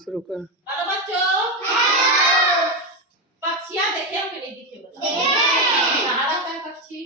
शुरू कर। हेलो बच्चों, पक्षियाँ देखे हो कि नहीं दिखे? कहाँ रहता है पक्षी?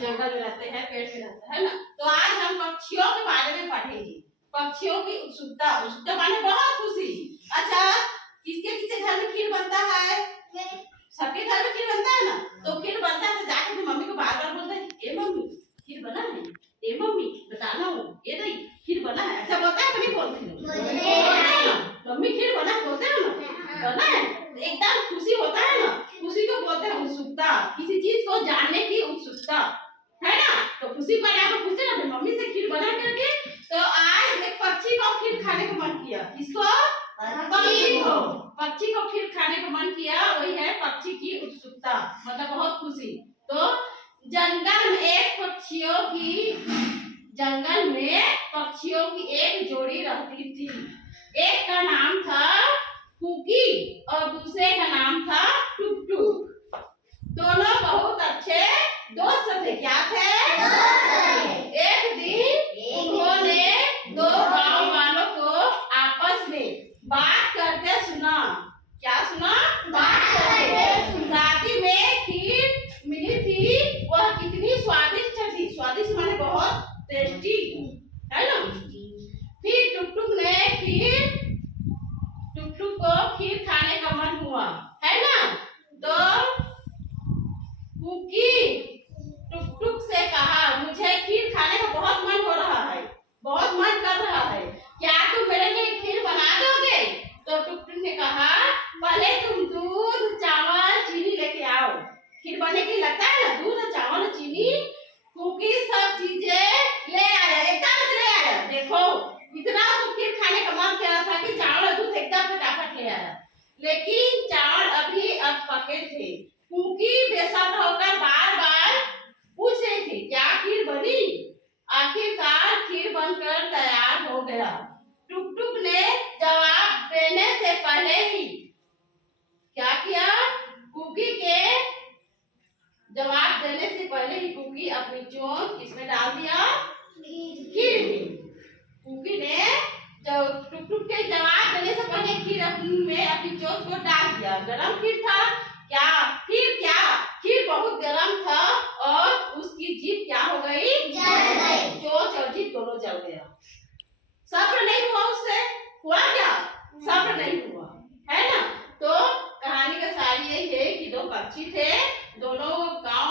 जंगल में रहते हैं, पेड़ में रहते हैं ना। तो आज हम पक्षियों के बारे में पढ़ेंगे। पक्षियों की उत्सुकता, उत्सुकता माने बहुत खुशी। अच्छा, किसके किसके घर में खीर बनता है? सबके घर में खीर बनता है ना। तो खीर बनता है तो जाके अपनी मम्मी को बार बार बोलते हैं, ए मम्मी खीर बना है, ए मम्मी बताना हो, ए नहीं खीर बना है। अच्छा बोलता है कि नहीं बोलते हैं? मम्मी खीर बना बोलते हैं ना, बना है। एकदम खुशी होता है ना, खुशी को बोलते हैं उत्सुकता, किसी चीज को जानने की उत्सुकता, है ना। तो खुशी पर आप पूछे ना मम्मी से खीर बना करके। तो आज एक पक्षी को खीर खाने का मन किया। किसको? पक्षी को खीर खाने का मन किया। वही है पक्षी की उत्सुकता, मतलब बहुत खुशी। तो जंगल में पक्षियों की एक जोड़ी रहती थी। एक का नाम था कुकी और दूसरे का नाम था टुक टुक। दोनों बहुत अच्छे दोस्त थे। क्या थे? एक दिन उन्होंने दो गांव वालों को आपस में बात करते सुना। क्या सुना? बात करते। शादी में खीर मिली थी, वह कितनी स्वादिष्ट थी। स्वादिष्ट माने बहुत टेस्टी, है ना। फिर टुक टुक को खीर खाने का मन हुआ, है ना। तो कुकी टुक से कहा, मुझे खीर खाने का बहुत मन हो रहा है, बहुत मन कर रहा है, क्या तुम मेरे लिए खीर बना दोगे? तो टुक ने कहा, पहले तुम दूध चावल चीनी लेके आओ। खीर बनने के लिए लगता है ना दूध चावल चीनी। कुकी सब चीजें ले आया, एकदम से ले आया। देखो इतना तो खीर खाने का मन कर रहा था कि चावल दूध एकदम फटाफट ले आया, लेकिन चावल अभी अब पके थे। कुकी बेसब्र होकर बार बार पूछ रही थी, क्या खीर बनी? आखिरकार खीर बनकर तैयार हो गया। टुक टुक ने जवाब देने से पहले ही क्या किया? कुकी के जवाब देने से पहले ही कुकी अपनी चोंच किसमें डाल दिया? खीर में। कुकी ने जब टुक टुक के जवाब देने से पहले खीर में अपनी चोंच को डाल दिया। गरम खीर था क्या? फिर क्या? खीर बहुत गरम था और उसकी जीभ क्या हो गई? जल गई। चोंच और जीभ दोनों जल गया। सब्र नहीं हुआ उससे। हुआ क्या? सब्र नहीं हुआ, है ना। तो कहानी का सार यही है कि दो पक्षी थे, दोनों गांव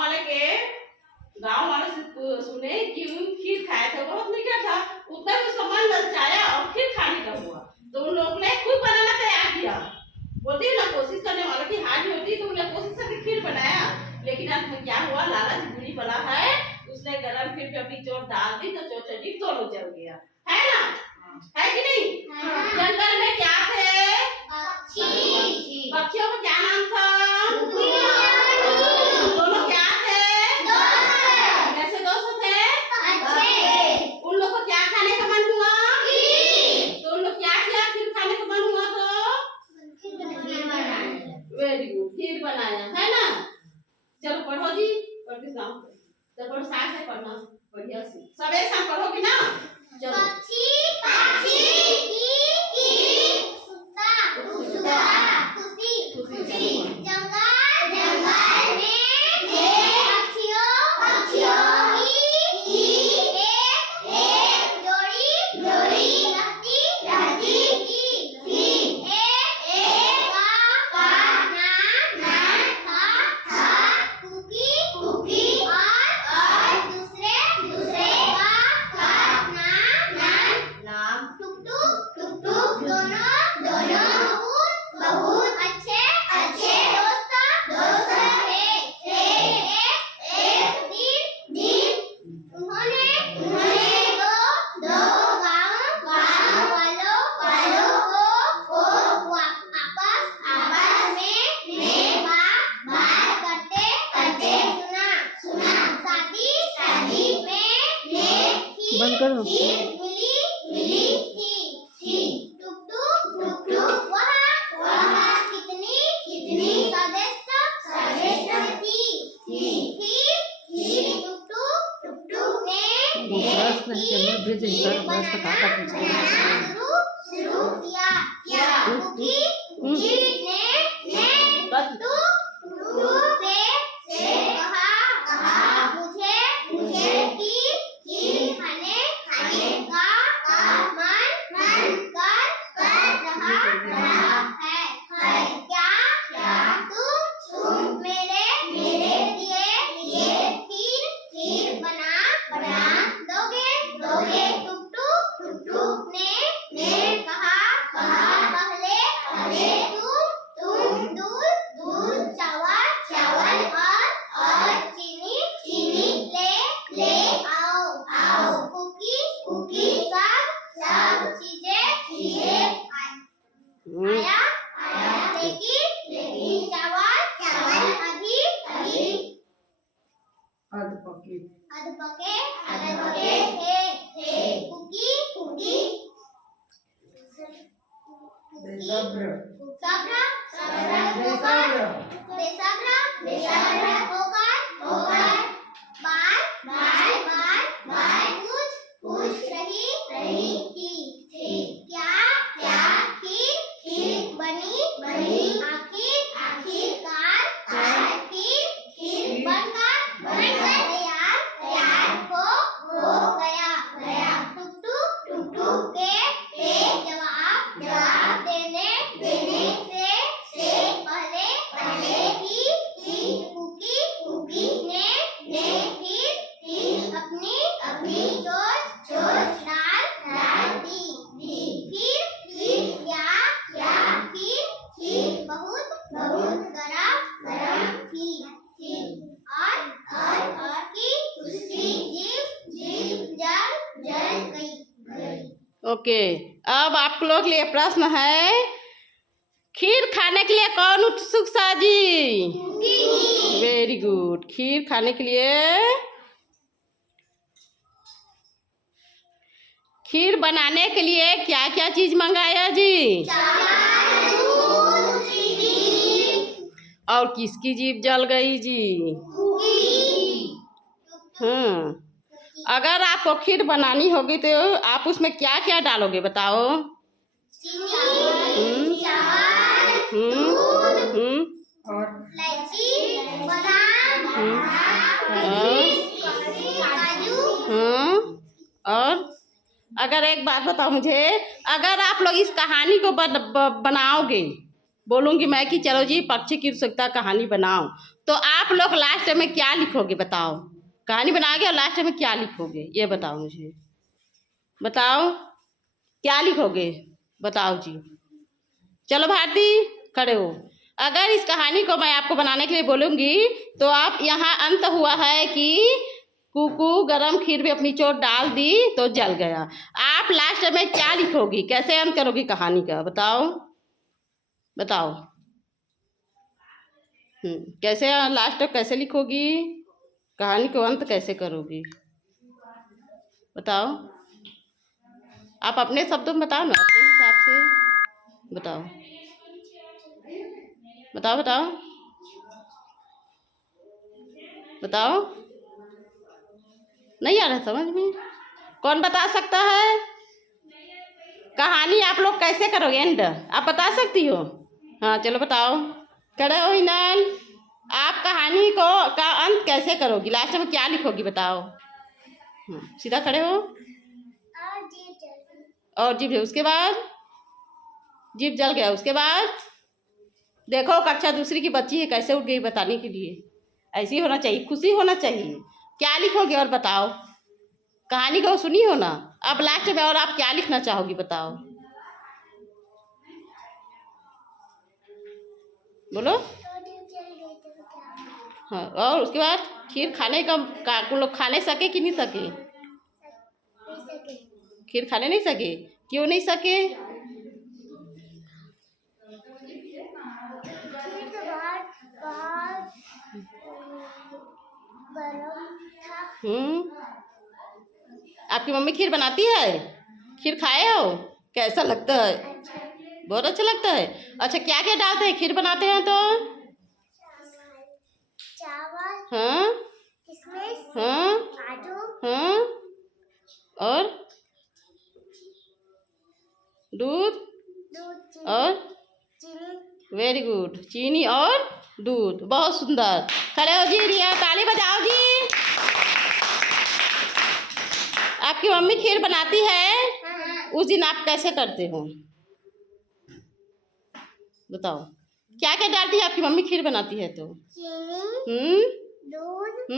वाले से सुने कि खीर खाया था, बहुत मीठा था। उतना ही उसका मन ललचाया और खीर खाने का हुआ। तो उन लोगों ने खूब बनाना तैयार किया। बोलती है ना कोशिश करने वालों की हार नहीं होती। तो उन्होंने कोशिश करके खीर बनाया, लेकिन अंत में क्या हुआ? लालच बुरी बला है, उसने गरम खीर पे अपनी चोट डाल दी तो चोट चटी दोनों जल गया, है ना। है कि नहीं? जंगल में क्या थे? पक्षी। पक्षियों का क्या नाम था? दोनों क्या थे? दोस्त। कैसे दोस्त थे? अच्छे। उन लोग को क्या खाने का मन हुआ? खीर। तो उन लोग क्या किया? खीर खाने का मन हुआ तो वेरी गुड, खीर बनाया, है ना। चलो पढ़ो जी, पढ़ के सुनाओ। चलो पढ़ो, साथ से पढ़ना बढ़िया से, सब एक साथ पढ़ोगे ना। चलो। पक्षी खुशी जंगल में पक्षियों की एक जोड़ी रहती थी। एक का नाम था कुकी और दूसरे का नाम टुक टुक। दोनों बहुत अच्छे दोस्त थे। एक दिन उन्होंने दो गांव वालों को आपस में बात करते सुना। शादी में खीर मिली थी। टुक टुक वह कितनी स्वादिष्ट थी। टुक टुक ने प्रश्न है कि मैं ब्रिज इंसान प्रश्न कहाँ का पूछते हैं? हम्म, आया लेकिन चावल अभी अधपके थे कुकी बेसब्र होकर बार पूछ रही थी क्या खीर बनी आखिरकार खीर बनकर तैयार हो गया टुक के जवाब देने से पहले ही कुकी ने फिर अपनी चोंच डाल दी फिर क्या खीर बहुत गरम थी और की उसकी जीभ जल गई। ओके। अब आप लोग के लिए प्रश्न है, खीर खाने के लिए कौन उत्सुक सा जी? Very good. खीर खाने के लिए, खीर बनाने के लिए क्या क्या चीज मंगाया जी? और किसकी जीभ जल गई जी? अगर आपको खीर बनानी होगी तो आप उसमें क्या क्या डालोगे बताओ? और अगर एक बात बताओ मुझे, अगर आप लोग इस कहानी को बनाओगे, बोलूँगी मैं कि चलो जी पक्षी की उत्सुकता कहानी बनाओ, तो आप लोग लास्ट में क्या लिखोगे बताओ? कहानी बनाओगे और लास्ट में क्या लिखोगे ये बताओ मुझे, बताओ क्या लिखोगे, बताओ जी। चलो भारती खड़े हो। अगर इस कहानी को मैं आपको बनाने के लिए बोलूँगी तो आप यहाँ अंत हुआ है कि कुकू गरम खीर भी अपनी चोट डाल दी तो जल गया। आप लास्ट में क्या लिखोगी, कैसे अंत करोगी कहानी का बताओ? बताओ कैसे लास्ट कैसे लिखोगी, कहानी को अंत कैसे करोगी बताओ? आप अपने शब्दों में बताओ ना, अपने हिसाब से बताओ, बताओ बताओ बताओ। नहीं आ रहा समझ में? कौन बता सकता है कहानी आप लोग कैसे करोगे एंड? आप बता सकती हो? हाँ चलो बताओ। खड़े हो हिनाल, आप कहानी को का अंत कैसे करोगी, लास्ट में क्या लिखोगी बताओ? सीधा खड़े हो। और जीभ, उसके बाद जीभ जल गया, उसके बाद देखो कक्षा दूसरी की बच्ची है कैसे उठ गई बताने के लिए। ऐसे ही होना चाहिए, खुशी होना चाहिए। क्या लिखोगे और बताओ? कहानी को सुनी हो ना, अब लास्ट में और आप क्या लिखना चाहोगी बताओ? बोलो। हाँ, और उसके बाद खीर खाने का तुम लोग खा नहीं सके कि नहीं सके? खीर खाने नहीं सके, क्यों नहीं सके? आपकी मम्मी खीर बनाती है, खीर खाए हो, कैसा लगता है? बहुत अच्छा लगता है। अच्छा क्या क्या डालते हैं खीर बनाते हैं तो? चावल, हाँ, किशमिश, हाँ, काजू, हाँ, और दूध और चीनी। वेरी गुड, चीनी और दूध, बहुत सुंदर। खड़े हो जी, रिया ताली बजाओ जी। आपकी मम्मी खीर बनाती है, उस दिन आप कैसे करते हो बताओ? क्या क्या डालती है आपकी मम्मी खीर बनाती है तो? चीनी, दूध,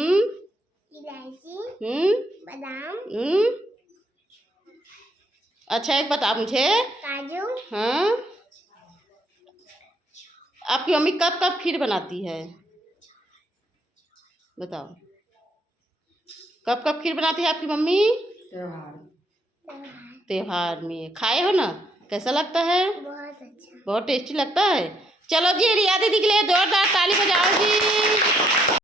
इलायची, बादाम, अच्छा एक बता मुझे, काजू, हाँ, आपकी मम्मी कब कब खीर बनाती है बताओ? कब कब खीर बनाती है आपकी मम्मी? त्योहार में। खाए हो ना? कैसा लगता है? बहुत अच्छा। बहुत टेस्टी लगता है। चलो जी, रिया दीदी के लिए जोरदार ताली बजाओ जी।